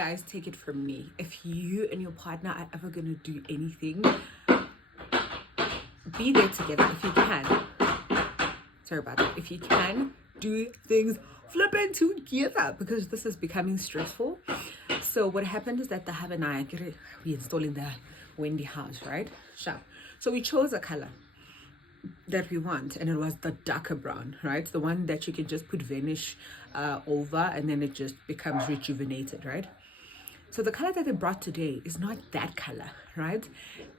guys, take it from me, if you and your partner are ever gonna do anything, be there together if you can. Sorry about that. If you can, do things flipping together, because this is becoming stressful. So what happened is that the hub and I we installing the Wendy house, right? Sure. So we chose a color that we want, and it was the darker brown, right? The one that you can just put varnish over, and then it just becomes rejuvenated, right? So the color that they brought today is not that color, right?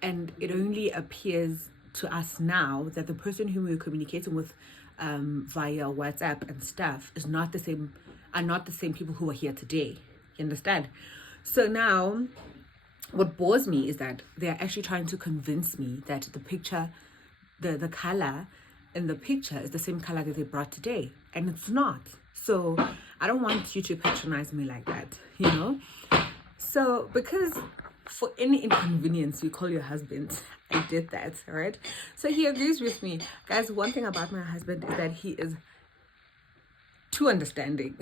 And it only appears to us now that the person who we're communicating with via WhatsApp and stuff are not the same people who are here today. You understand? So now what bores me is that they're actually trying to convince me that the picture, the color in the picture is the same color that they brought today, and it's not. So I don't want you to patronize me like that, you know? So because for any inconvenience you call your husband, I did that, right? So he agrees with me. Guys, one thing about my husband is that he is too understanding.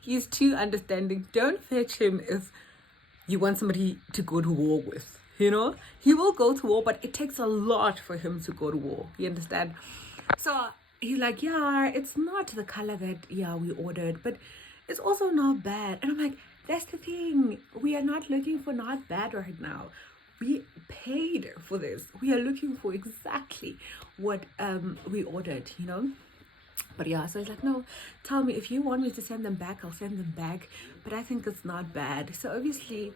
He's too understanding. Don't fetch him if you want somebody to go to war with, you know? He will go to war, but it takes a lot for him to go to war. You understand? So he's like, yeah, it's not the color that, we ordered, but it's also not bad. And I'm like, that's the thing. We are not looking for not bad right now. We paid for this. We are looking for exactly what we ordered, you know? But yeah, so he's like, no, tell me, if you want me to send them back, I'll send them back. But I think it's not bad. So obviously,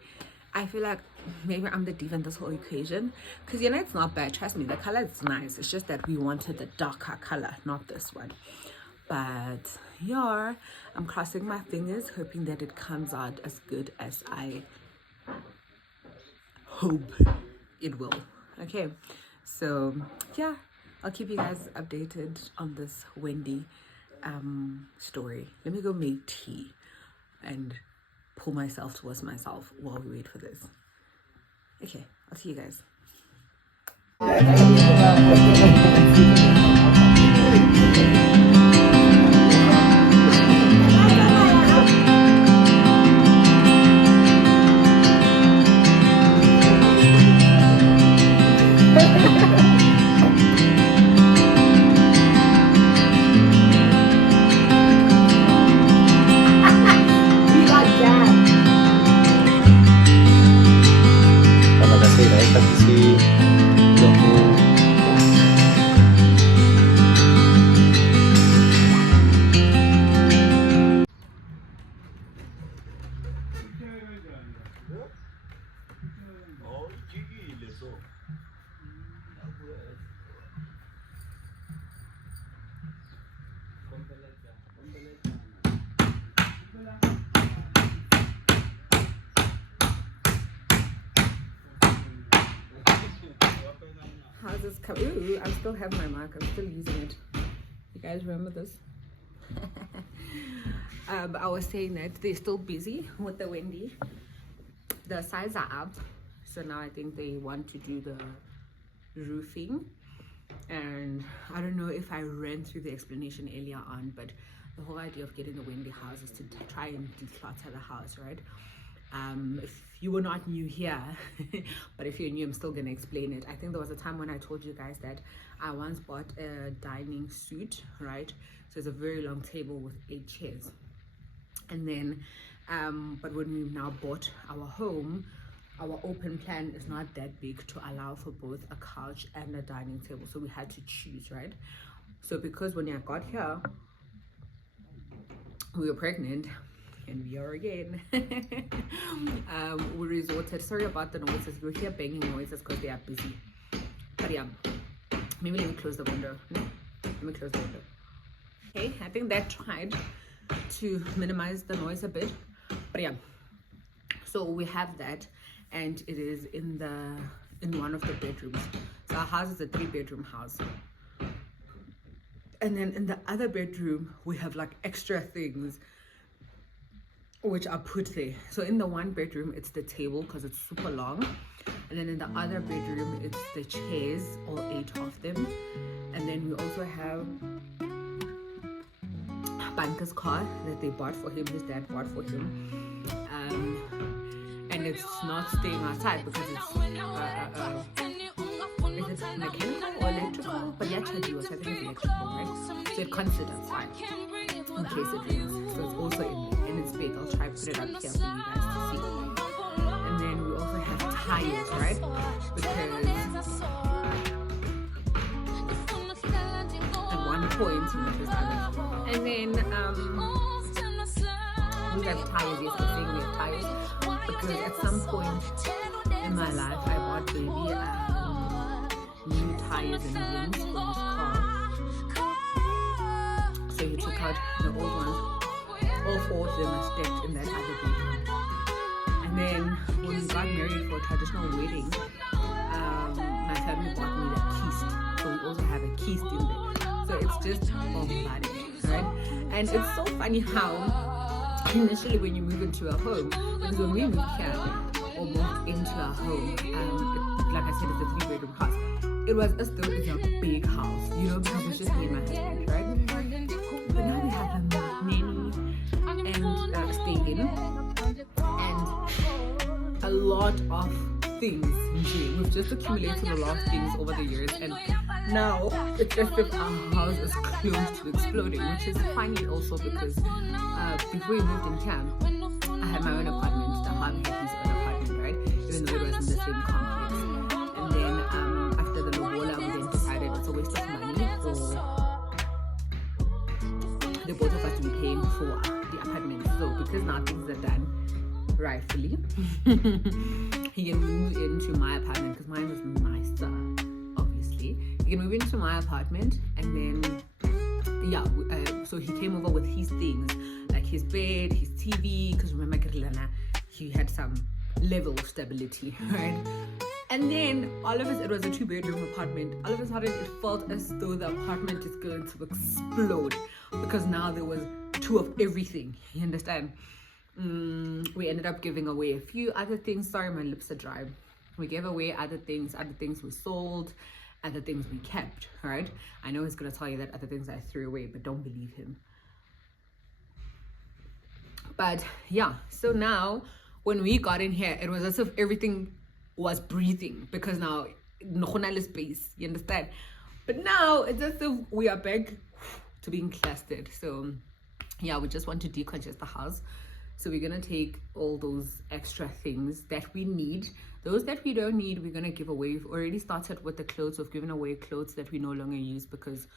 I feel like maybe I'm the diva in this whole equation. Because, it's not bad. Trust me, the color is nice. It's just that we wanted the darker color, not this one. But yeah, I'm crossing my fingers, hoping that it comes out as good as I hope it will. Okay, so yeah, I'll keep you guys updated on this Wendy story. Let me go make tea and pull myself towards myself while we wait for this. Okay, I'll see you guys. How's this come? Ooh, I still have my mark. I'm still using it. You guys remember this? I was saying that they're still busy with the Wendy. The sides are up, so now I think they want to do the roofing. And I don't know if I ran through the explanation earlier on, but the whole idea of getting the Wendy house is to try and declutter the house, right? If you were not new here, but if you're new, I'm still gonna explain it. I think there was a time when I told you guys that I once bought a dining suite, right? So it's a very long table with 8 chairs. And then, but when we've now bought our home, our open plan is not that big to allow for both a couch and a dining table. So we had to choose, right? So because when I got here, we were pregnant, and we are again. We resorted, sorry about the noises, we hear banging noises because they are busy. But yeah, maybe let me close the window. No, let me close the window. Okay, I think that tried to minimize the noise a bit. But yeah, so we have that, and it is in one of the bedrooms. So our house is a 3-bedroom house. And then in the other bedroom, we have like extra things which are put there. So in the one bedroom, it's the table because it's super long. And then in the other bedroom, it's the chairs, all 8 of them. And then we also have Banka's car that they bought for him, his dad bought for him. and it's not staying outside because it's is it mechanical or electrical? But yeah, charge you, so I think it's electrical, right? So it considers fine in case it rains. So it's also in its bed. I'll try to put it up here for you guys to see. And then we also have tires, right? Because at one point, and then we have tires. Yes, I'm saying we have tires because at some point in my life, I bought baby new tires and rims for his car. So he took out the old ones. All four of them are stacked in that other bedroom. And then when we got married for a traditional wedding, my family bought me that kist. So we also have a kist in there. So it's just bombarded, right? And it's so funny how initially when you move into a home, because when we moved here or moved into a home, like I said, it's a 3-bedroom house. It was as though it's a big house, you know, because it's just me and my husband, right? But now we have a nanny and stay in, and a lot of things. We've just accumulated a lot of things over the years, and now it's as if our house is close to exploding, which is funny also because before we moved in camp, I had my own apartment. The hubby had his own apartment, right? Even though it was in the same complex. And then after the lobola, we then decided it's a waste of money for the both of us to be paying for the apartment. So because now things are done rightfully, he can move into my apartment because mine was nicer, obviously. He can move into my apartment, and then yeah, so he came over with his things, like his bed, his TV, because remember he had some level of stability, right? And then all of us, it was a 2-bedroom apartment. All of a sudden it felt as though the apartment is going to explode because now there was 2 of everything, you understand? We ended up giving away a few other things. Sorry, my lips are dry. We gave away other things we sold, other things we kept, right? I know he's gonna tell you that other things I threw away, but don't believe him. But yeah, so now when we got in here, it was as if everything was breathing because now no space, you understand? But now it's as if we are back to being clustered. So yeah, we just want to decongest the house. So we're gonna take all those extra things that we need. Those that we don't need, we're gonna give away. We've already started with the clothes. We've given away clothes that we no longer use because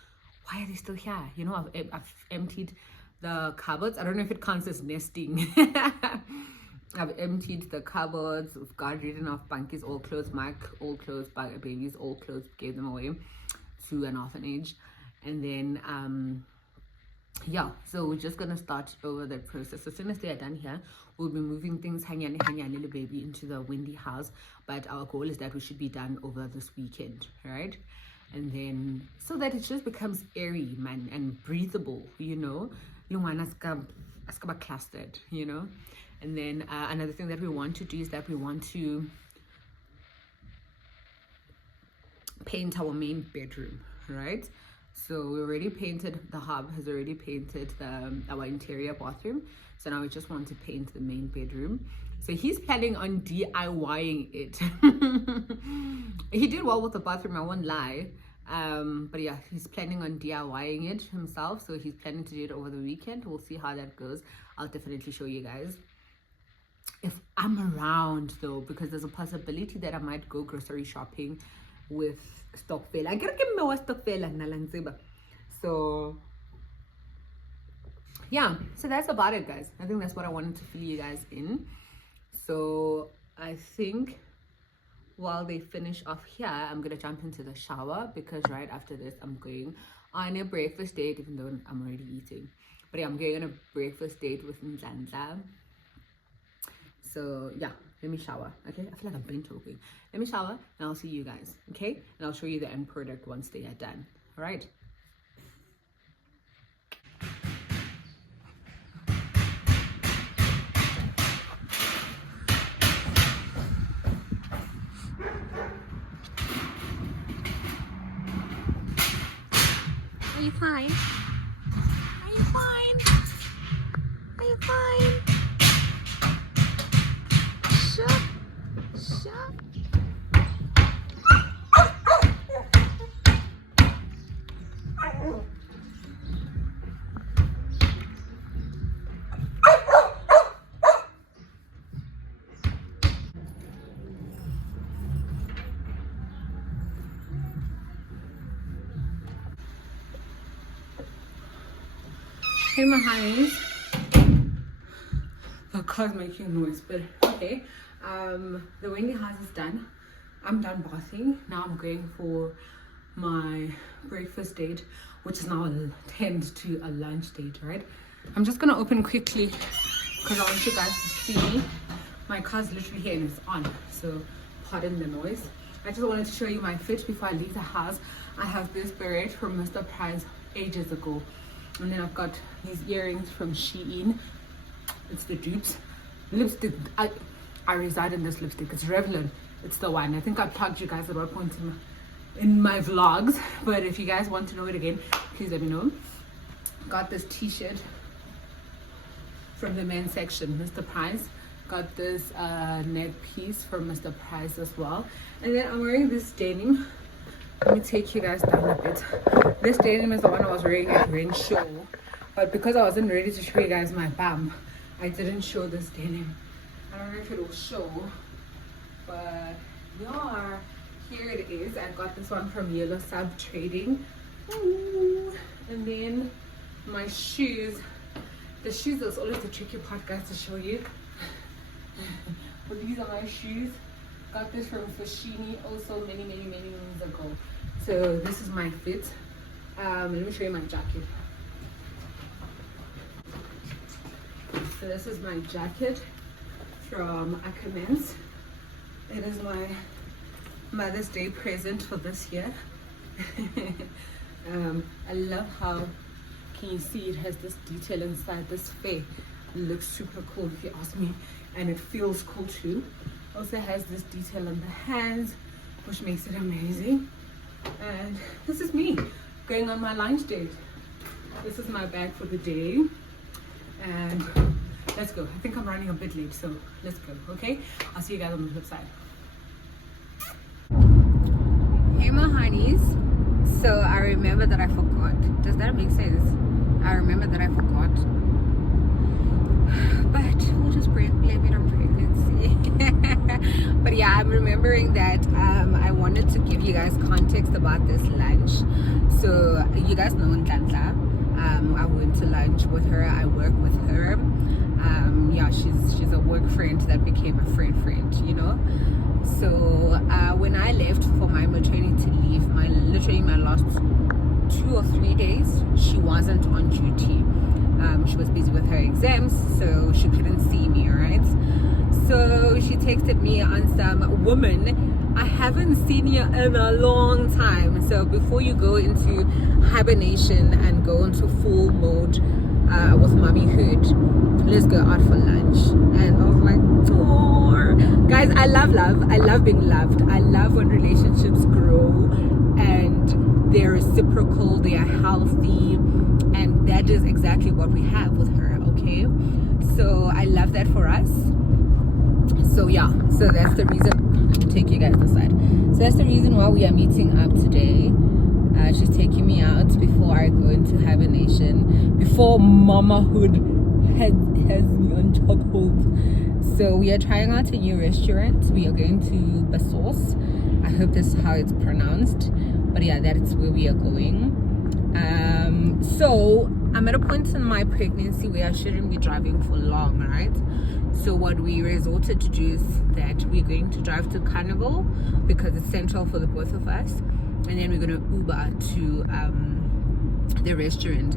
why are they still here? You know, I've emptied the cupboards. I don't know if it counts as nesting. I've emptied the cupboards. We've got rid of Bunky's old clothes, Mike old clothes, baby's old clothes, gave them away to an orphanage. And then yeah, so we're just gonna start over that process. As soon as they are done here, we'll be moving things hanya little baby into the Wendy house, but our goal is that we should be done over this weekend, right? And then so that it just becomes airy, man, and breathable, you know, clustered, you know. And then another thing that we want to do is that we want to paint our main bedroom, right? So we already painted, the hub has already painted our interior bathroom. So now we just want to paint the main bedroom. So he's planning on DIYing it. He did well with the bathroom, I won't lie. But yeah, he's planning on DIYing it himself. So he's planning to do it over the weekend. We'll see how that goes. I'll definitely show you guys. If I'm around though, because there's a possibility that I might go grocery shopping with Stockfell. I gotta give me a Stockfell. So yeah, so that's about it, guys. I think that's what I wanted to fill you guys in. So I think while they finish off here, I'm gonna jump into the shower because right after this I'm going on a breakfast date, even though I'm already eating. But yeah, I'm going on a breakfast date with Nzanza. So yeah, let me shower, okay? I feel like I've been talking. Let me shower and I'll see you guys, okay? And I'll show you the end product once they are done, all right? Are you fine? Are you fine? Are you fine? Hey my honeys. The car's making noise, but okay. The Wendy house is done. I'm done bathing. Now I'm going for my breakfast date, which is now tend to a lunch date, right? I'm just gonna open quickly because I want you guys to see me. My car's literally here and it's on, so pardon the noise. I just wanted to show you my fit before I leave the house. I have this beret from Mr. Price ages ago, and then I've got these earrings from Shein. It's the dupes. Lipstick, I reside in this lipstick. It's Revlon. It's the one. I think I plugged you guys at one point in my vlogs, but if you guys want to know it again, please let me know. Got this t-shirt from the men's section, Mr. Price. Got this neck piece from Mr. Price as well. And then I'm wearing this denim. Let me take you guys down a bit. This denim is the one I was wearing at Brunch show, but because I wasn't ready to show you guys my bum, I didn't show this denim. I don't know if it will show, but yeah, here it is. I got this one from Yellow Sub Trading. Ooh. And then my shoes. The shoes is always the tricky part, guys, to show you. But these are my shoes. Got this from Foschini also many moons ago. So this is my fit. Let me show you my jacket. So this is my jacket from Ackermans. It is my Mother's Day present for this year. I love how, can you see it has this detail inside this fair. It looks super cool if you ask me, and it feels cool too. Also has this detail on the hands, which makes it amazing. And this is me going on my lunch date. This is my bag for the day, and let's go. I think I'm running a bit late, so let's go. Okay, I'll see you guys on the flip side. Hey my honeys. So I remember that I forgot. Does that make sense? I remember that I forgot, but we'll just blame it on pregnancy. But yeah, I'm remembering that I wanted to give you guys context about this lunch. So you guys know Ntlantla. I went to lunch with her. I work with her. Yeah, she's a work friend that became a friend, you know. So when I left for my maternity leave, literally my last 2 or 3 days, she wasn't on duty. She was busy with her exams, so she couldn't see me, right? So she texted me on some, woman, I haven't seen you in a long time. So before you go into hibernation and go into full mode with mommyhood, let's go out for lunch. And I was like, oh, guys, I love love. I love being loved. I love when relationships grow and they're reciprocal, they are healthy, and that is exactly what we have with her. Okay, so I love that for us. So yeah, so that's the reason. Let me take you guys aside. So that's the reason why we are meeting up today. She's taking me out before I go into hibernation, before mamahood has me on chokehold. So we are trying out a new restaurant. We are going to Basos. I hope that's how it's pronounced, but yeah, that's where we are going. So I'm at a point in my pregnancy where I shouldn't be driving for long, right? So what we resorted to do is that we're going to drive to Carnival because it's central for the both of us, and then we're going to Uber to the restaurant.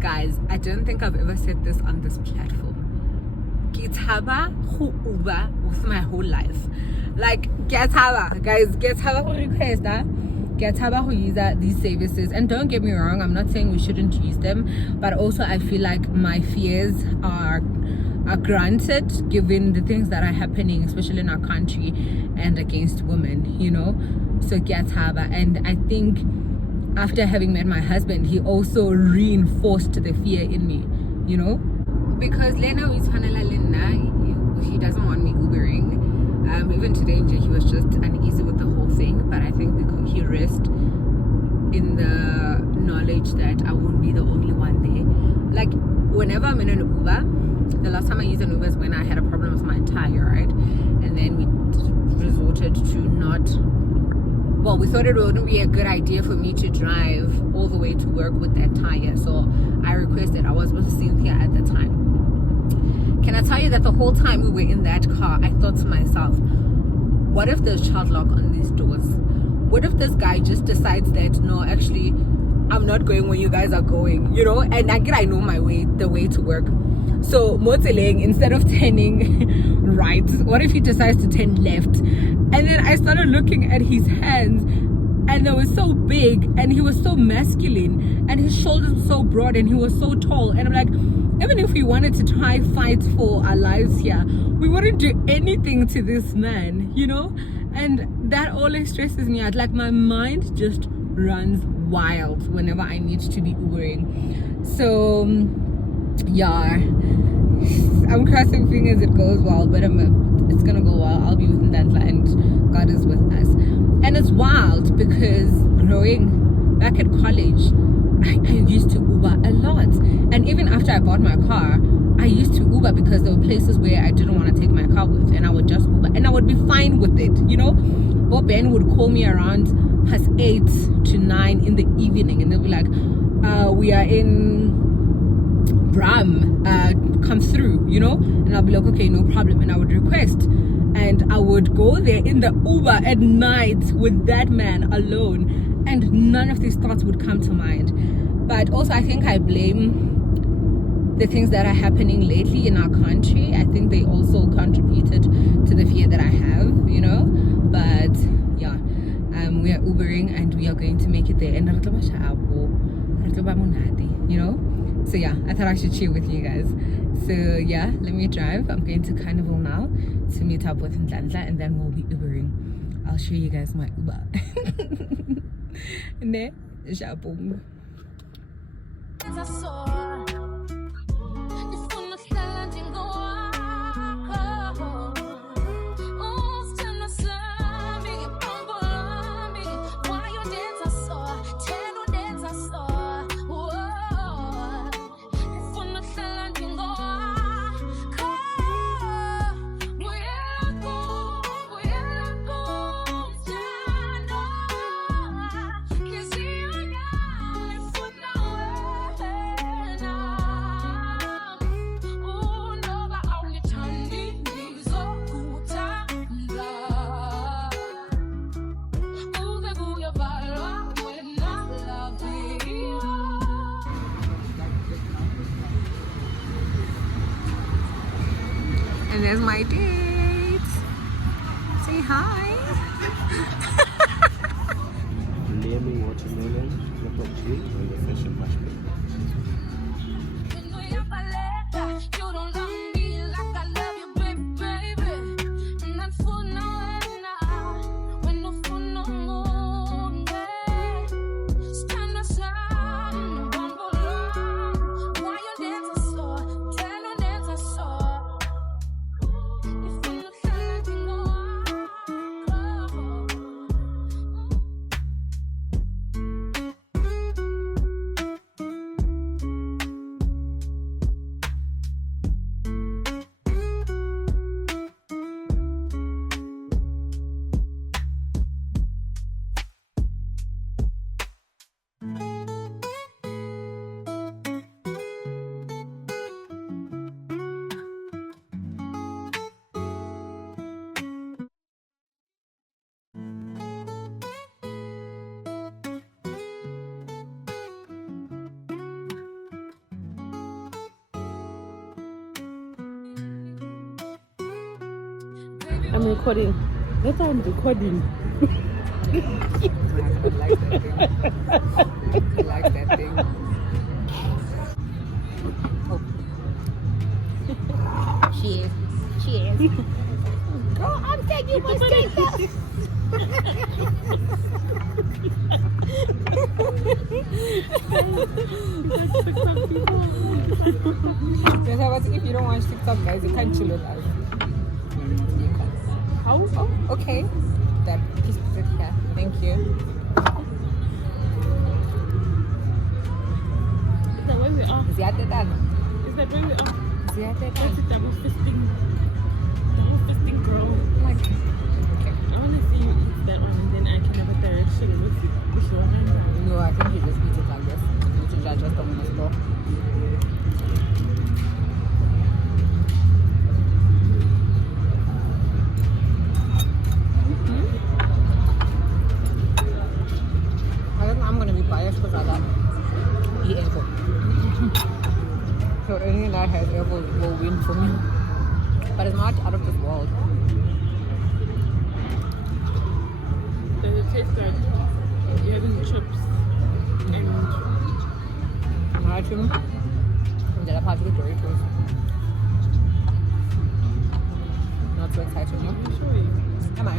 Guys, I don't think I've ever said this on this platform. Githaba who Uber with my whole life. Like, Githaba, guys, Githaba who request that. Githaba who use these services. And don't get me wrong, I'm not saying we shouldn't use them, but also I feel like my fears are granted given the things that are happening, especially in our country and against women, you know. So Githaba, and I think after having met my husband, he also reinforced the fear in me, you know, because Lena is he doesn't want me Ubering. Even today he was just uneasy with the whole thing, but I think because he rests in the knowledge that I won't be the only one there. Like, whenever I'm in an Uber, the last time I used an Uber is when I had a problem with my tire, right? And then we resorted to not well, we thought it wouldn't be a good idea for me to drive all the way to work with that tire. So I requested, I was with Cynthia at the time. Can I tell you that the whole time we were in that car, I thought to myself, what if there's child lock on these doors? What if this guy just decides that, no, actually, I'm not going where you guys are going, you know? And I know my way, the way to work. So Moteleng, instead of turning right, what if he decides to turn left? And then I started looking at his hands, and they were so big, and he was so masculine, and his shoulders were so broad, and he was so tall. And I'm like, even if we wanted to try fight for our lives here, we wouldn't do anything to this man, you know? And that always stresses me out. Like, my mind just runs wild whenever I need to be Ubering. So yeah, I'm crossing fingers it goes well, but it's gonna go well. I'll be with Ndandla and God is with us. And it's wild because growing back at college, I used to Uber a lot. And even after I bought my car, I used to Uber because there were places where I didn't want to take my car with, and I would just Uber, and I would be fine with it, you know. Bob Ben would call me around past 8 to 9 in the evening, and they'll be like, we are in Bram, come through, you know. And I'll be like, okay, no problem. And I would request, and I would go there in the Uber at night with that man alone, and none of these thoughts would come to mind. But also, I think I blame the things that are happening lately in our country. I think they also contributed to the fear that I have, you know. But yeah, we are Ubering and we are going to make it there, and you know. So yeah, I thought I should share with you guys. So yeah, let me drive. I'm going to Carnival now to meet up with Ndandla, and then we'll be Ubering. I'll show you guys my Uber. Ne, jabong. And there's my date. Say hi. Lemon, watermelon, leopard tree, and the fish and mashed potatoes. I'm recording. That's why I'm recording. I like that thing. Oh. Cheers. Cheers. Girl, I'm taking my steak up. If you don't watch TikTok, guys, you can't chill with us. Oh, okay. That piece of it here. Thank you. Is that where we are? Is that done? Is that where we are? Is that That's done? a double fisting girl. Like, okay. I want to see you eat that one, and then I can have a third. but it's not out of this world. Does it taste like you're having chips and Imagine that a part of the Doritos. Not so excited, no? I'm sure you. Am I?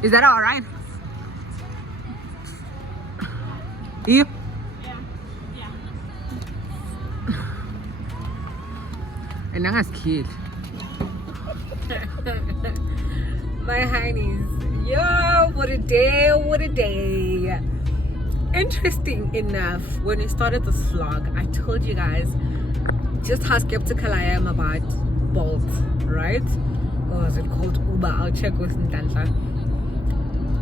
Is that all right? Yep. Yeah. And now it's kid. My honeys. Yo, what a day, what a day. Interesting enough, when we started this vlog, I told you guys just how skeptical I am about Bolt, right? Or is it called Uber? I'll check with Ntantla.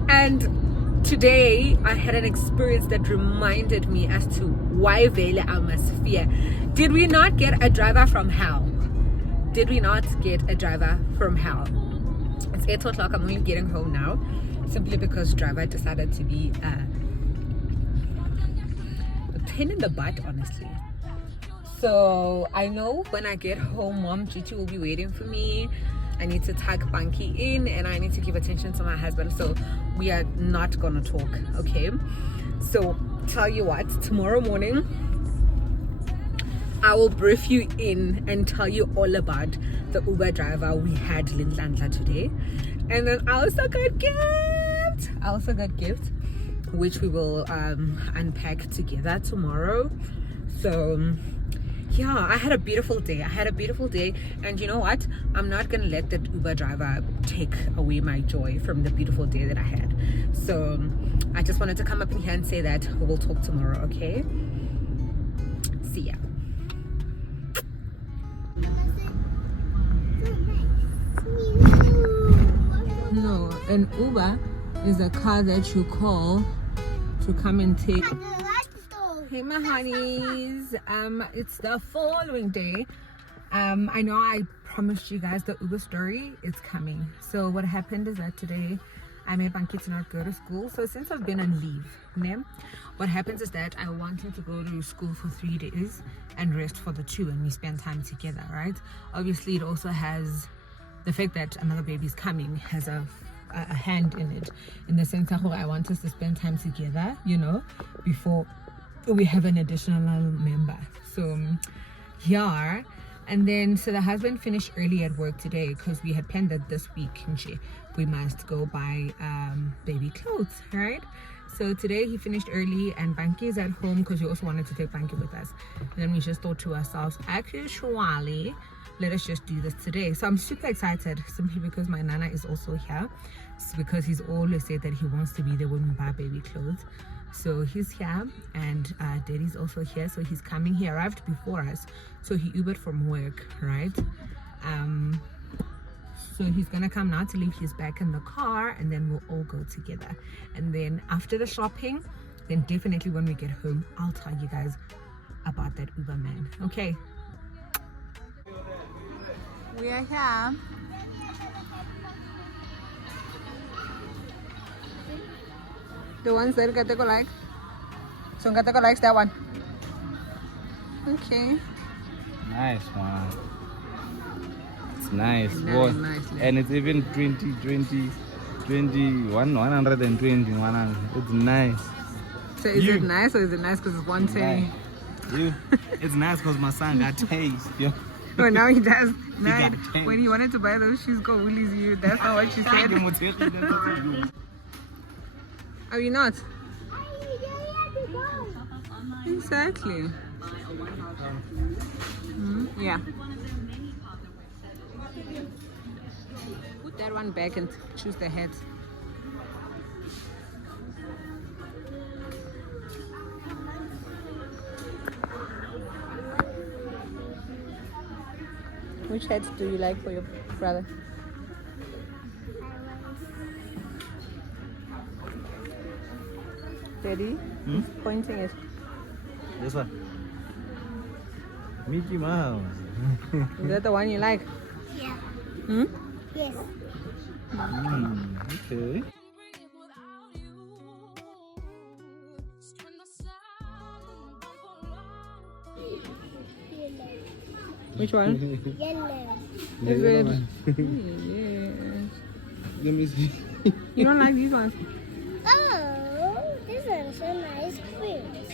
And today I had an experience that reminded me as to why Vele I must fear. Did we not get a driver from hell? Did we not get a driver from hell? It's 8 o'clock. I'm only getting home now, simply because driver decided to be a pain in the butt, honestly. So I know when I get home, Mom Gigi will be waiting for me. I need to tag Banky in and I need to give attention to my husband, so we are not gonna talk, okay? So tell you what, tomorrow morning I will brief you in and tell you all about the Uber driver we had in Lindlandla today. And then I also got gift which we will unpack together tomorrow. So yeah, I had a beautiful day. And you know what, I'm not gonna let that Uber driver take away my joy from the beautiful day that I had. So I just wanted to come up in here and say that we'll talk tomorrow, okay? See ya. No, an Uber is a car that you call to come and take. Hey my honeys, it's the following day. I know I promised you guys the Uber story. It's coming. So what happened is that today I made Banky to not go to school. So since I've been on leave, what happens is that I want him to go to school for 3 days and rest for the 2, and we spend time together, right? Obviously it also has the fact that another baby's coming has a hand in it, in the sense that I want us to spend time together, you know, before we have an additional member. So yeah, and then so the husband finished early at work today because we had planned that this week we must go buy baby clothes, right? So today he finished early and Banky is at home because we also wanted to take Banky with us. And then we just thought to ourselves, actually, let us just do this today. So I'm super excited, simply because my nana is also here. It's because he's always said that he wants to be there when we buy baby clothes. So he's here, and daddy's also here, so he's coming. He arrived before us, so he Ubered from work, right? So he's gonna come now to leave his bag in the car, and then we'll all go together. And then after the shopping, then definitely when we get home, I'll tell you guys about that Uber man. Okay, we are here. The ones that get to go like So Ngateko likes that one. Okay. Nice one. It's nice. Very Boy. nice, And it's even 120, 100. It's nice. So is it nice or is it nice because it's 120? You, it's nice because my son got taste. Yo. Oh, now he does. Now, got taste. when he wanted to buy those shoes, go Woolies you. That's not what she said. Are you not? Exactly. Yeah. Put that one back and choose the head. Which heads do you like for your brother? Daddy? He's pointing it. This one. Mickey Mouse. Is that the one you like? Yeah. Hmm? Yes. Okay. Which one? Yellow. Is it? Yes. Let me see. You don't like these ones? Oh, this one's so nice. Cute.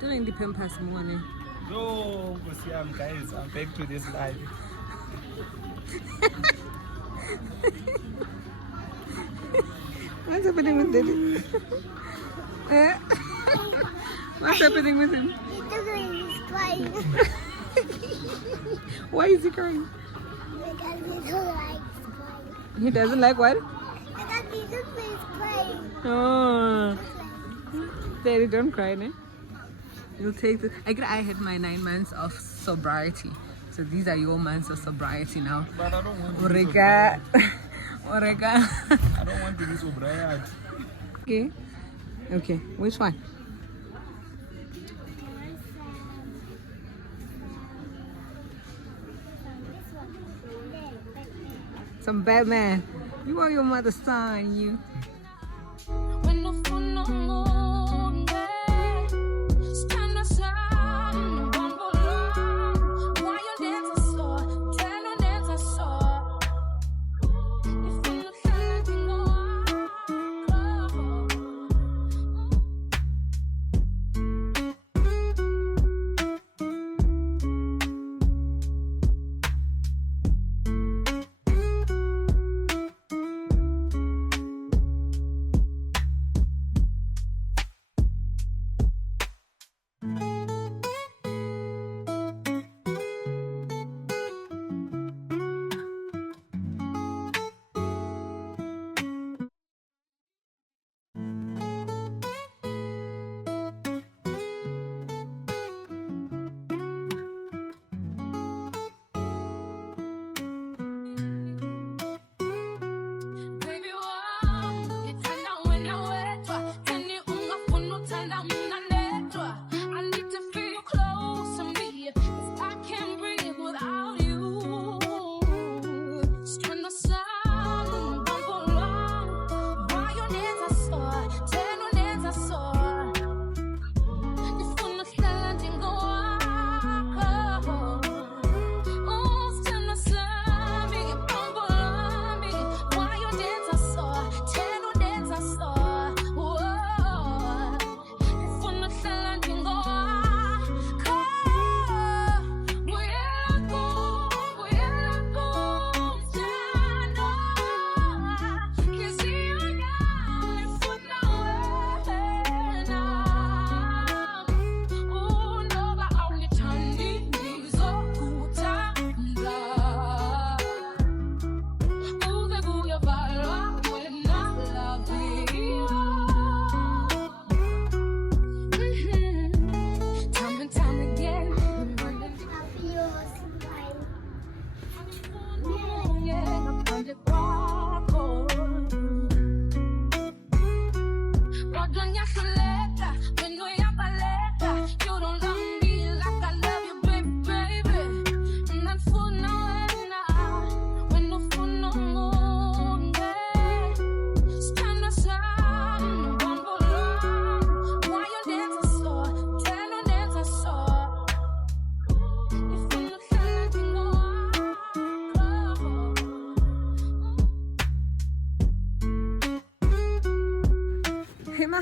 Doing the Pampers morning. Yo, guys, I'm back to this life. What's happening with Daddy? Eh? What's happening with him? He doesn't crying Why is he crying? because he don't like crying. He doesn't like what? Because he just is crying. Oh, Daddy, don't cry, ne? You'll take this. I had my 9 months of sobriety. So these are your months of sobriety now. But I don't want Oreka. Oreka. I don't want to be so bright. Okay. Okay. Which one? Some Batman. You are your mother's son, you.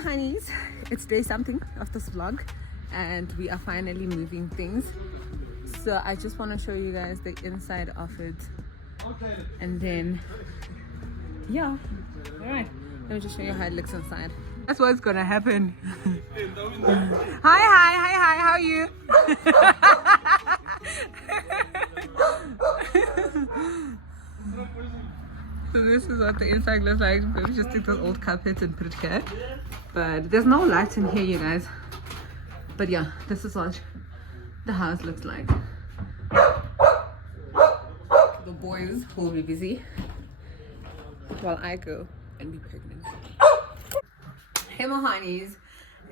honeys, it's day something of this vlog and we are finally moving things. So I just want to show you guys the inside of it, and then yeah, all right, let me just show you how it looks inside. That's what's gonna happen. Hi, how are you? So this is what the inside looks like. We just took those old carpets and put it here, but there's no lights in here, you guys. But yeah, this is what the house looks like. The boys will be busy while I go and be pregnant. Hey my honeys,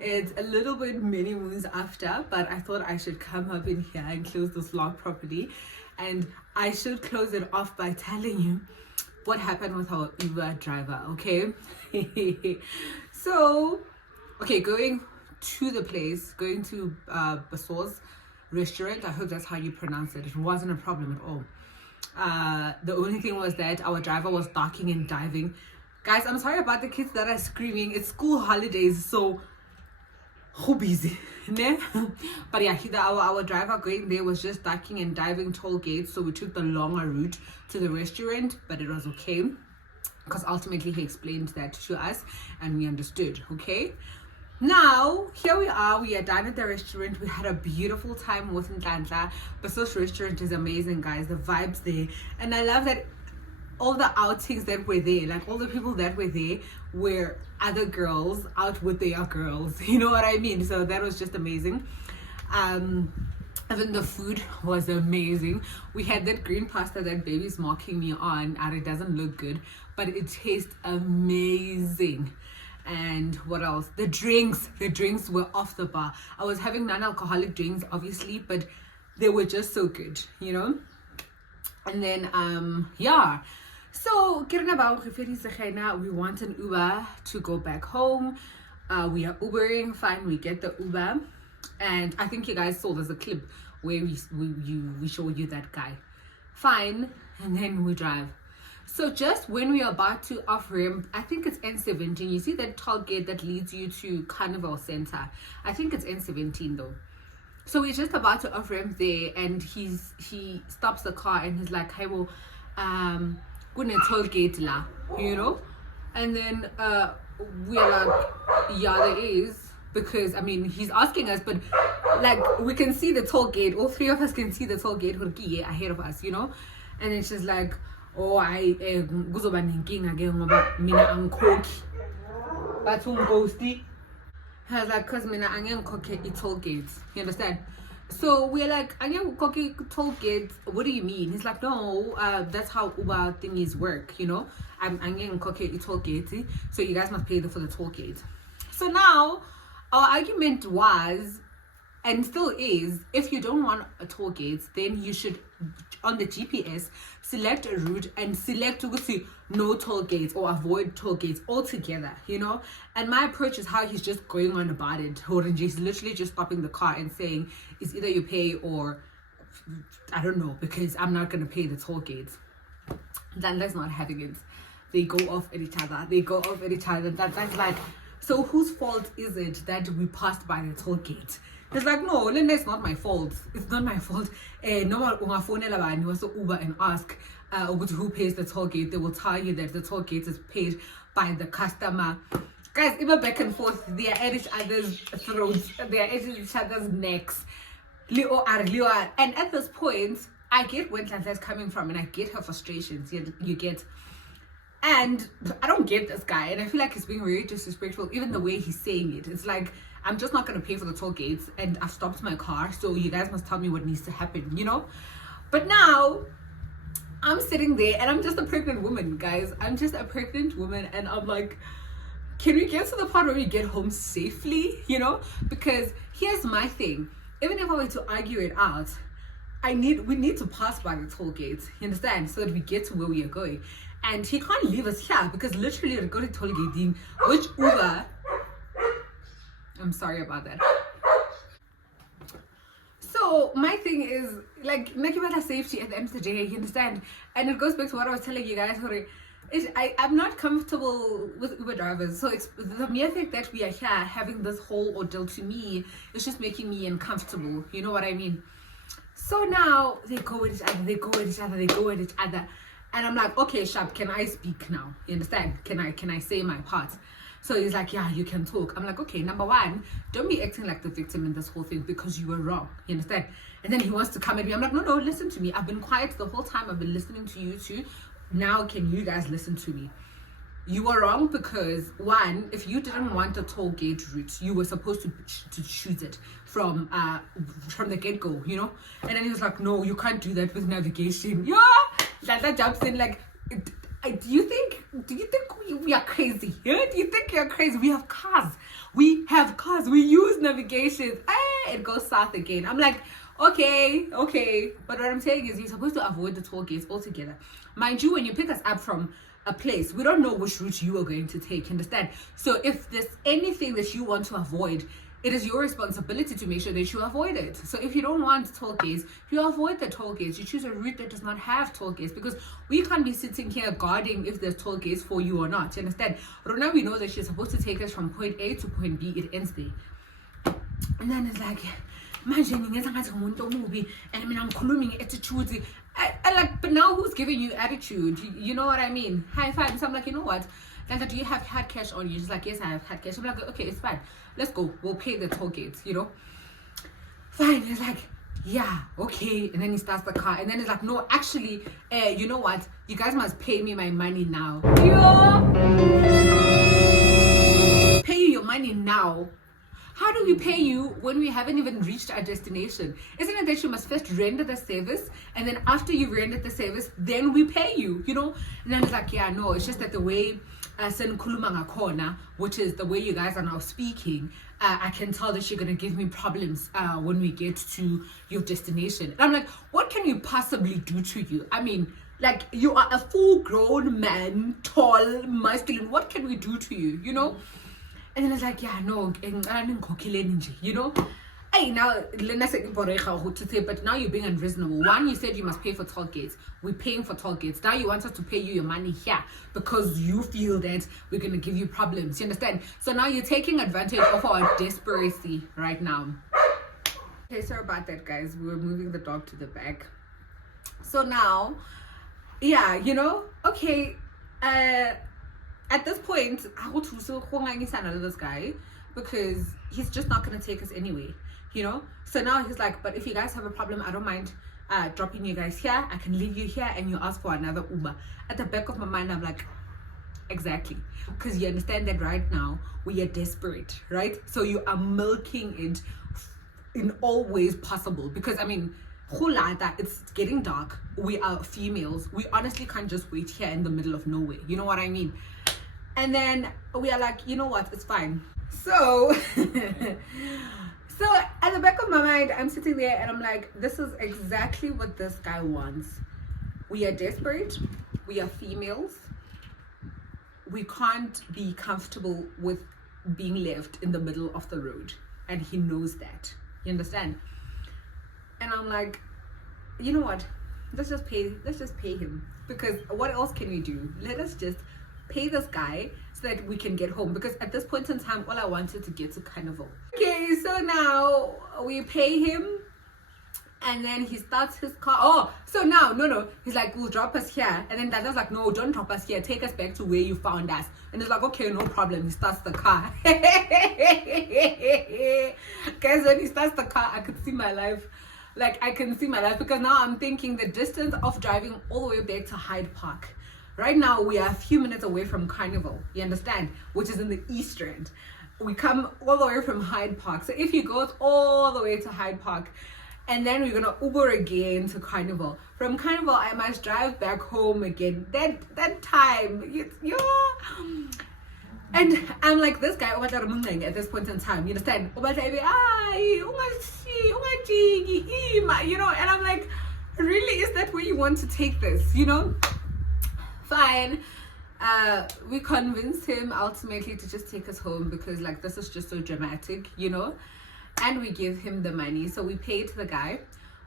it's a little bit many moons after, but I thought I should come up in here and close this vlog properly, and I should close it off by telling you what happened with our Uber driver, okay? So, okay, going to the place, going to Basor's restaurant, I hope that's how you pronounce it. It wasn't a problem at all. The only thing was that our driver was barking and diving. Guys, I'm sorry about the kids that are screaming. It's school holidays, so who busy, ne? But yeah, our driver going there was just ducking and diving toll gates, so we took the longer route to the restaurant, but it was okay because ultimately he explained that to us and we understood. Okay, now here we are done at the restaurant. We had a beautiful time with Nhlanhla. Baso's restaurant is amazing, guys. The vibes there, and I love that all the outings that were there, like all the people that were there were other girls out with their girls, you know what I mean? So that was just amazing. Even the food was amazing. We had that green pasta that baby's mocking me on, and it doesn't look good, but it tastes amazing. And what else? The drinks were off the bar. I was having non-alcoholic drinks obviously, but they were just so good, you know. And then yeah, so we want an Uber to go back home. We are Ubering, fine, we get the Uber, and I think you guys saw there's a clip where we show you that guy, fine, and then we drive. So just when we are about to off ramp, I think it's N17, you see that toll gate that leads you to Carnival Center. I think it's N17 though. So we're just about to off ramp there, and he stops the car and he's like, hey, well, kuna toll gate la, you know? And then we're like, yeah, there is, because I mean he's asking us, but like we can see the toll gate, all three of us can see the toll gate ahead of us, you know? And then she's like, oh, I kuzoba nenkinga ke ngoba mina angikhokhi bathi unghosti. I was like, cause mina angikhokhe i-toll gates, you understand? So we're like, angikhokhe toll gates, what do you mean? He's like, no, that's how Uber thingies work, you know? I'm angikhokhe i-toll gates, so you guys must pay for the toll gates. So now our argument was, and still is, if you don't want a toll gates, then you should on the GPS select a route and select to see no toll gates or avoid toll gates altogether, you know. And my approach is how he's just going on about it. He's literally just stopping the car and saying it's either you pay or I don't know, because I'm not gonna pay the toll gates. Then that's not having it. They go off at each other. That's like, so whose fault is it that we passed by the toll gate? It's like, no, it's not my fault. It's not my fault. No one phone Uber and ask who pays the toll gate. They will tell you that the toll gate is paid by the customer. Guys, even back and forth, they are at each other's throats, they are at each other's necks. And at this point, I get where Nhlanhla is coming from, and I get her frustrations. You get. And I don't get this guy, and I feel like he's being very disrespectful, even the way he's saying it. It's like, I'm just not gonna pay for the toll gates, and I've stopped my car, so you guys must tell me what needs to happen, you know? But now I'm sitting there and I'm just a pregnant woman, guys. I'm just a pregnant woman, and I'm like, can we get to the part where we get home safely, you know? Because here's my thing, even if I were to argue it out, we need to pass by the toll gates, you understand, so that we get to where we are going. And he can't leave us here, because literally we go to toll gate, which Uber, I'm sorry about that. So my thing is, like, make safety at the end of the day, you understand? And it goes back to what I was telling you guys, I'm not comfortable with Uber drivers. So it's the mere fact that we are here having this whole ordeal to me is just making me uncomfortable. You know what I mean? So now they go at each other, they go at each other, they go at each other. And I'm like, okay, Sharp, can I speak now? You understand? Can I say my part? So he's like, yeah, you can talk. I'm like, okay, number one, don't be acting like the victim in this whole thing because you were wrong. You understand? And then he wants to come at me. I'm like, no, listen to me. I've been quiet the whole time. I've been listening to you two. Now can you guys listen to me? You were wrong because, one, if you didn't want a toll gate route, you were supposed to choose it from the get-go, you know? And then he was like, no, you can't do that with navigation. Yeah, that jumps in like, do you think we are crazy? Yeah? Do you think you're crazy? We have cars. We use navigation. It goes south again. I'm like, okay. But what I'm saying is you're supposed to avoid the toll gates altogether. Mind you, when you pick us up from a place, we don't know which route you are going to take, understand? So if there's anything that you want to avoid, it is your responsibility to make sure that you avoid it. So if you don't want toll gates, you avoid the toll gates. You choose a route that does not have toll gates because we can't be sitting here guarding if there's toll gates for you or not. You understand? Rona, we know that she's supposed to take us from point A to point B. It ends there. And then it's like, manje ningenza ngathi ngumuntu omubi and mina ngikhuluma nge-attitude. I like, but now who's giving you attitude? You know what I mean? High five. So I'm like, you know what? Like, do you have hard cash on you? She's like, yes, I have hard cash. I'm like, okay, it's fine. Let's go. We'll pay the toll gates, you know? Fine. He's like, yeah, okay. And then he starts the car. And then he's like, no, actually, you know what? You guys must pay me my money now. Pay you your money now. How do we pay you when we haven't even reached our destination? Isn't it that you must first render the service, and then after you've rendered the service, then we pay you, you know? And then it's like, yeah, no, it's just that the way Senkuluma Ngakona, which is the way you guys are now speaking, I can tell that you're going to give me problems when we get to your destination. And I'm like, what can we possibly do to you? I mean, like, you are a full-grown man, tall, masculine. What can we do to you, you know? And then it's like, yeah, no, you know? Hey, now, but now you're being unreasonable. One, you said you must pay for toll gates. We're paying for toll gates. Now you want us to pay you your money here because you feel that we're going to give you problems. You understand? So now you're taking advantage of our desperation right now. Okay, sorry about that, guys. We were moving the dog to the back. So now, yeah, you know, okay, at this point, I would this guy because he's just not going to take us anyway, you know? So now he's like, but if you guys have a problem, I don't mind dropping you guys here. I can leave you here and you ask for another Uber. At the back of my mind, I'm like, exactly. Because you understand that right now, we are desperate, right? So you are milking it in all ways possible. Because, I mean, it's getting dark. We are females. We honestly can't just wait here in the middle of nowhere. You know what I mean? And then we are like, you know what? It's fine. So, so at the back of my mind, I'm sitting there and I'm like, this is exactly what this guy wants. We are desperate. We are females. We can't be comfortable with being left in the middle of the road. And he knows that. You understand? And I'm like, you know what? Let's just pay him. Because what else can we do? Let us just pay this guy so that we can get home, because at this point in time all I wanted to get to Carnival. Okay, so now we pay him and then he starts his car. Oh, so now no, he's like, we'll drop us here. And then Dada's like, no, don't drop us here, take us back to where you found us. And it's like, okay, no problem. He starts the car. Guys, when he starts the car, I could see my life. Like, I can see my life, because now I'm thinking the distance of driving all the way back to Hyde Park. Right now, we are a few minutes away from Carnival, you understand? Which is in the East End. We come all the way from Hyde Park. So if you go all the way to Hyde Park, and then we're gonna Uber again to Carnival. From Carnival, I must drive back home again. That time, and I'm like, this guy, at this point in time, you understand? You know, and I'm like, really, is that where you want to take this, you know? Fine. We convinced him ultimately to just take us home because, like, this is just so dramatic, you know? And we give him the money. So we paid the guy.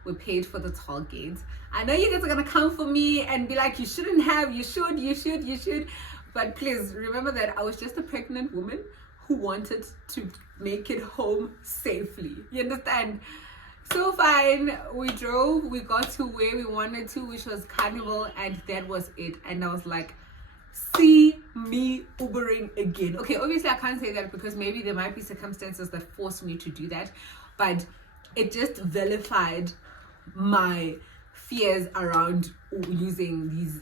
we paid for the toll gate. I know you guys are gonna come for me and be like, you shouldn't have, you should. But please remember that I was just a pregnant woman who wanted to make it home safely. You understand? So fine, we drove, we got to where we wanted to, which was Carnival, and that was it. And I was like, see me Ubering again. Okay, obviously I can't say that because maybe there might be circumstances that force me to do that, but it just vilified my fears around using these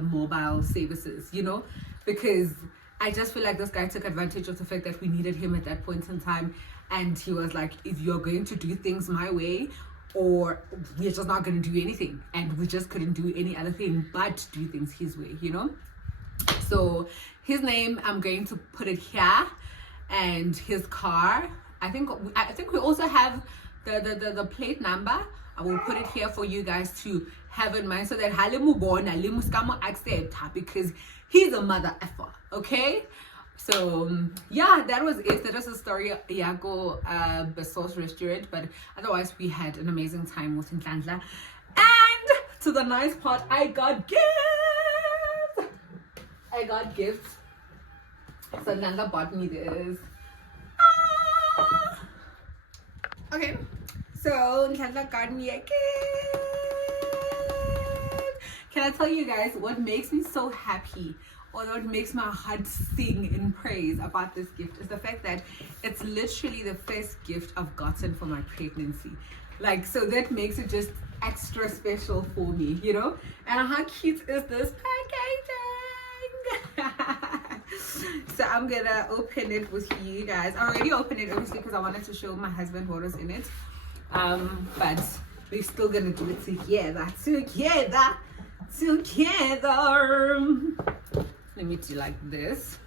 mobile services, you know, because I just feel like this guy took advantage of the fact that we needed him at that point in time, and he was like, if you're going to do things my way, or we're just not going to do anything, and we just couldn't do any other thing but do things his way, you know. So his name, I'm going to put it here, and his car, I think we also have the plate number. I will put it here for you guys to have in mind, so that accept, because he's a mother effer. Okay, so yeah, that was it. That was the story of Iago Besos restaurant, but otherwise we had an amazing time with Nhlanhla. And to the nice part, I got gifts. So Nhlanhla bought me this. Okay, so Nhlanhla got me a gift. Can I tell you guys what makes me so happy, or what makes my heart sing in praise about this gift, is the fact that it's literally the first gift I've gotten for my pregnancy. Like, so that makes it just extra special for me, you know. And how cute is this packaging? So I'm gonna open it with you guys. I already opened it obviously because I wanted to show my husband what was in it, but we're still gonna do it together. Let me do like this.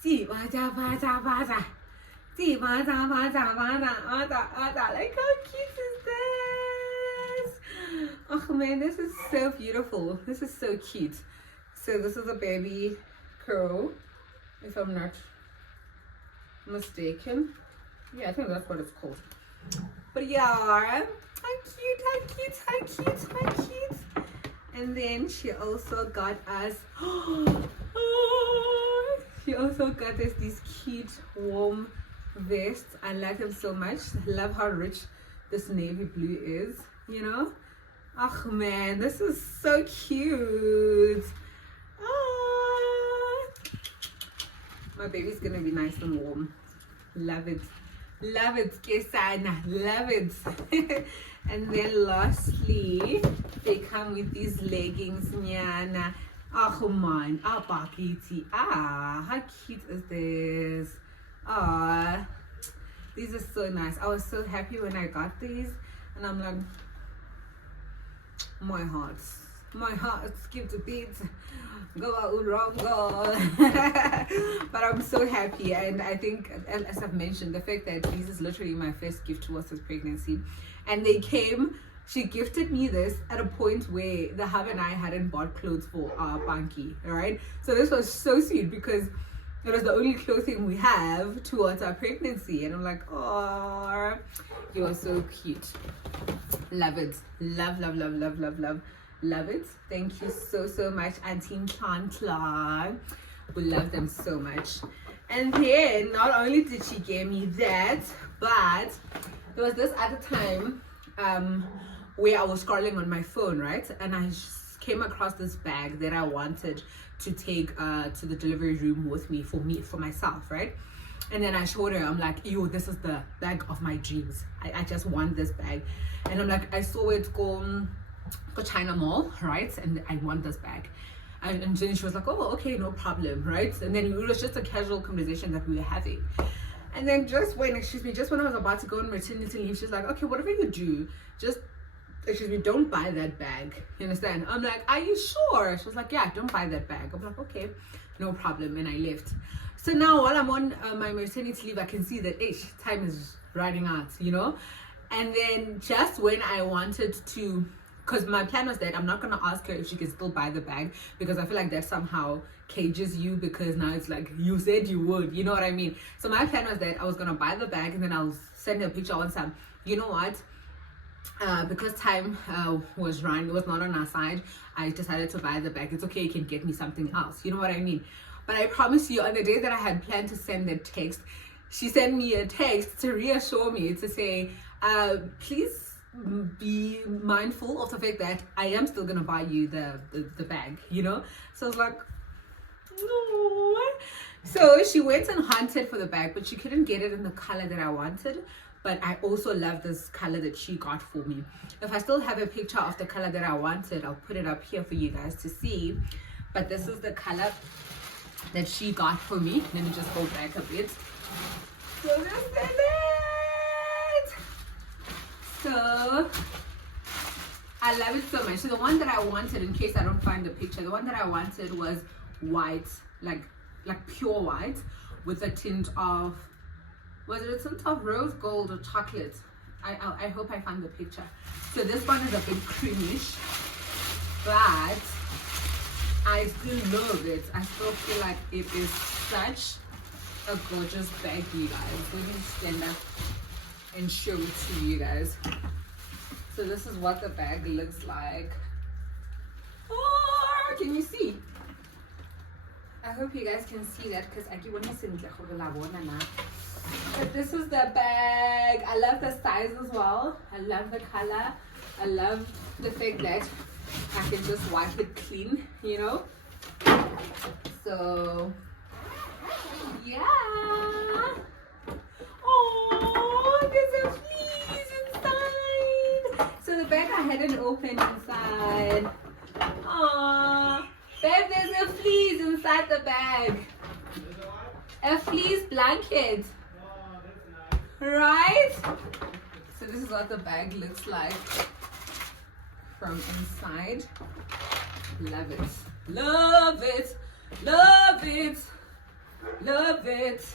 See, like how cute is this? Oh man, this is so beautiful. This is so cute. So this is a baby crow, if I'm not mistaken. Yeah, I think that's what it's called. But yeah, how cute. And then she also got us these cute warm vests. I like them so much. I love how rich this navy blue is, you know. Oh man, this is so cute. My baby's gonna be nice and warm. Love it, Kesana, love it. And then lastly, they come with these leggings, nyana. Oh man, bakiti. How cute is this? These are so nice. I was so happy when I got these, and I'm like, my heart skipped a beat. Go out wrong, go. But I'm so happy, and I think, as I've mentioned, the fact that this is literally my first gift towards this pregnancy, and she gifted me this at a point where the hub and I hadn't bought clothes for our banky, alright? So this was so sweet because it was the only clothing we have towards our pregnancy, and I'm like, oh, you are so cute. Love it. Love it. Thank you so much, Auntie Nhlanhla. We love them so much. And then not only did she give me that, but there was this other time where I was scrolling on my phone, right, and I came across this bag that I wanted to take to the delivery room with me for myself, right? And then I showed her, I'm like, ew, this is the bag of my dreams. I just want this bag. And I'm like, I saw it go China Mall, right? And I want this bag. And then she was like, oh, okay, no problem, right? And then it was just a casual conversation that we were having. And then just when I was about to go on maternity leave, she's like, okay, whatever you do, just, don't buy that bag. You understand? I'm like, are you sure? She was like, yeah, don't buy that bag. I'm like, okay, no problem. And I left. So now while I'm on my maternity leave, I can see that time is running out, you know? And then just when I wanted to because my plan was that I'm not gonna ask her if she can still buy the bag, because I feel like that somehow cages you, because now it's like you said you would, you know what I mean? So my plan was that I was gonna buy the bag and then I'll send her a picture once I'm, you know what, because time was running, it was not on our side, I decided to buy the bag. It's okay, you can get me something else, you know what I mean? But I promise you, on the day that I had planned to send the text, she sent me a text to reassure me, to say, please be mindful of the fact that I am still gonna buy you the bag, you know? So I was like, no. So she went and hunted for the bag, but she couldn't get it in the color that I wanted. But I also love this color that she got for me. If I still have a picture of the color that I wanted, I'll put it up here for you guys to see. But this is the color that she got for me. Let me just go back a bit. So this is it. So I love it so much. So the one that I wanted, in case I don't find the picture, the one that I wanted was white, like pure white, with a tint of, was it a tint of rose gold or chocolate? I hope I find the picture. So this one is a bit creamish, but I still love it. I still feel like it is such a gorgeous bag, you guys. Let me stand up and show it to you guys. So this is what the bag looks like. Oh, can you see? I hope you guys can see that, because I keep on missing. But this is the bag. I love the size as well. I love the color. I love the fact that I can just wipe it clean, you know. So yeah. Oh, there's a fleece inside. So the bag I hadn't opened inside. Aww. Babe, there's a fleece inside the bag. A fleece blanket. Right? So this is what the bag looks like from inside. Love it. Love it. Love it. Love it.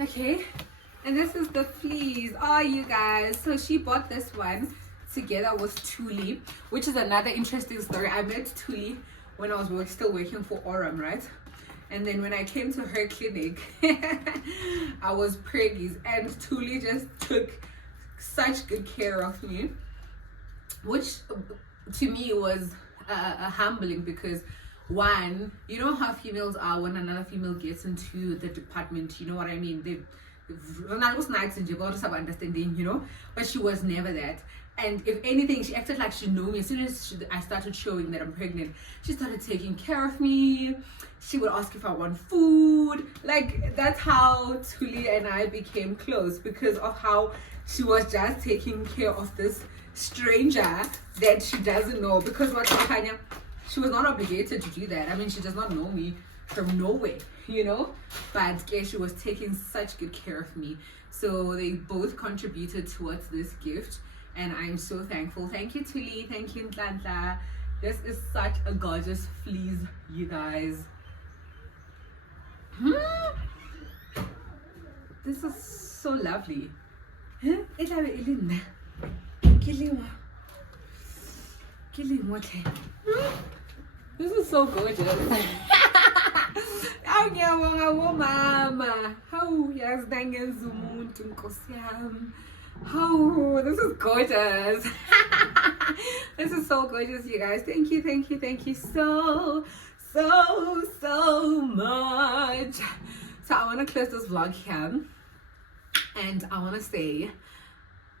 Okay. And this is the fleece. Oh, you guys. So she bought this one together with Thuli, which is another interesting story. I met Thuli when I was still working for Oram, right? And then when I came to her clinic, I was preggies, and Thuli just took such good care of me, which to me was a humbling, because one, you know how females are when another female gets into the department, you know what I mean? They was nice and you got to understanding, you know, but she was never that. And if anything, she acted like she knew me. As soon as I started showing that I'm pregnant, she started taking care of me. She would ask if I want food. Like, that's how Thuli and I became close, because of how she was just taking care of this stranger that she doesn't know. Because what Kanya, she was not obligated to do that. I mean, she does not know me from nowhere, you know. But yeah, she was taking such good care of me. So they both contributed towards this gift. And I'm so thankful. Thank you, Thuli. Thank you, Ntlantla. This is such a gorgeous fleece, you guys. This is so lovely. This is so gorgeous. Oh, this is gorgeous. This is so gorgeous, you guys. Thank you, thank you, thank you so much. So I want to close this vlog here, and I want to say,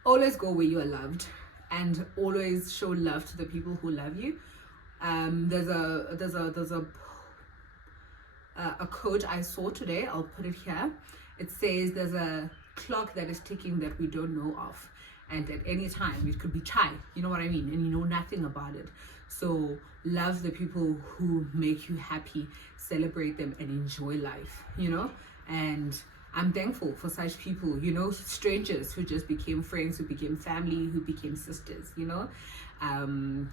always go where you are loved, and always show love to the people who love you. There's a quote I saw today. I'll put it here. It says there's a clock that is ticking that we don't know of, and at any time it could be chai, you know what I mean, and you know nothing about it. So love the people who make you happy, celebrate them, and enjoy life, you know. And I'm thankful for such people, you know, strangers who just became friends, who became family, who became sisters, you know.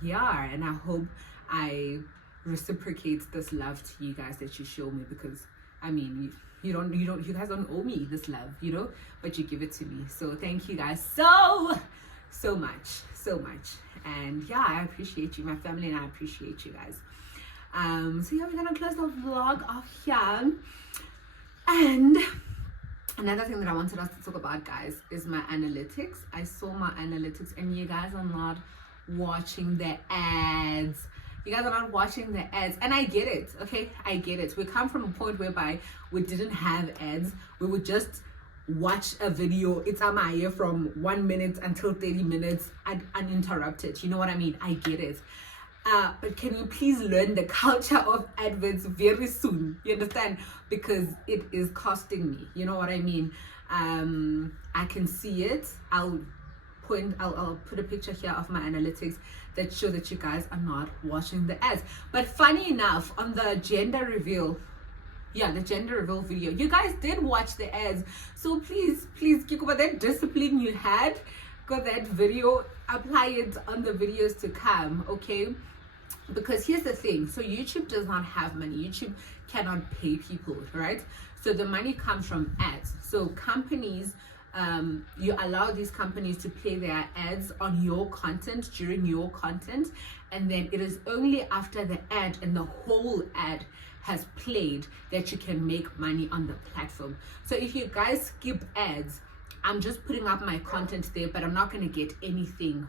Yeah, and I hope I reciprocate this love to you guys that you show me, because I mean, you guys don't owe me this love, you know, but you give it to me. So thank you guys so so much, so much. And yeah, I appreciate you, my family, and I appreciate you guys. So yeah, we're gonna close the vlog off here. And another thing that I wanted us to talk about, guys, is my analytics. I saw my analytics, and you guys are not watching the ads. You guys are not watching the ads, and I get it. Okay, I get it. We come from a point whereby we didn't have ads. We would just watch a video, it's amaye, from 1 minute until 30 minutes uninterrupted. You know what I mean? I get it. But can you please learn the culture of adverts very soon? You understand? Because it is costing me. You know what I mean? I can see it. I'll put a picture here of my analytics that show that you guys are not watching the ads. But funny enough, on the gender reveal, the gender reveal video, you guys did watch the ads. So please keep over that discipline you had. Got that video, apply it on the videos to come, okay? Because here's the thing, so YouTube does not have money. YouTube cannot pay people, right? So the money comes from ads. So companies, you allow these companies to play their ads on your content, during your content, and then it is only after the ad and the whole ad has played that you can make money on the platform. So if you guys skip ads, I'm just putting up my content there, but I'm not going to get anything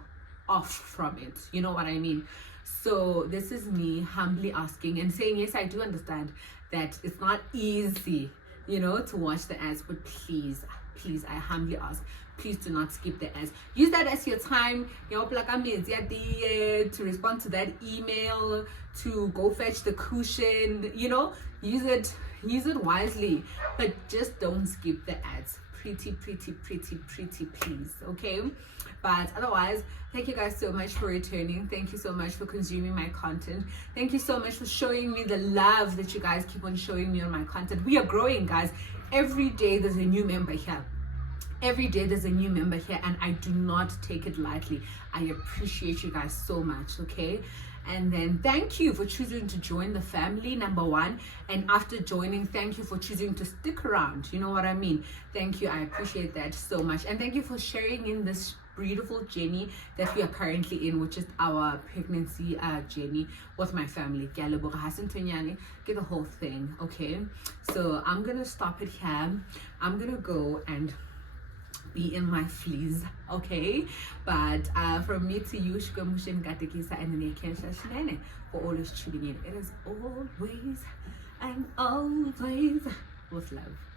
off from it. You know what I mean? So this is me humbly asking and saying, yes, I do understand that it's not easy, you know, to watch the ads, but please, I humbly ask, please do not skip the ads. Use that as your time, you know, to respond to that email, to go fetch the cushion, you know, use it wisely, but just don't skip the ads. Pretty please, okay? But otherwise, thank you guys so much for returning. Thank you so much for consuming my content. Thank you so much for showing me the love that you guys keep on showing me on my content. We are growing, guys. Every day there's a new member here. Every day there's a new member here, and I do not take it lightly. I appreciate you guys so much, okay? And then thank you for choosing to join the family, number one. And after joining, thank you for choosing to stick around. You know what I mean? Thank you. I appreciate that so much. And thank you for sharing in this beautiful journey that we are currently in, which is our pregnancy journey with my family. Get the whole thing, okay? So I'm gonna stop it here. I'm gonna go and be in my fleas, okay? But from me to you, and then for always tuning in. It is always and always with love.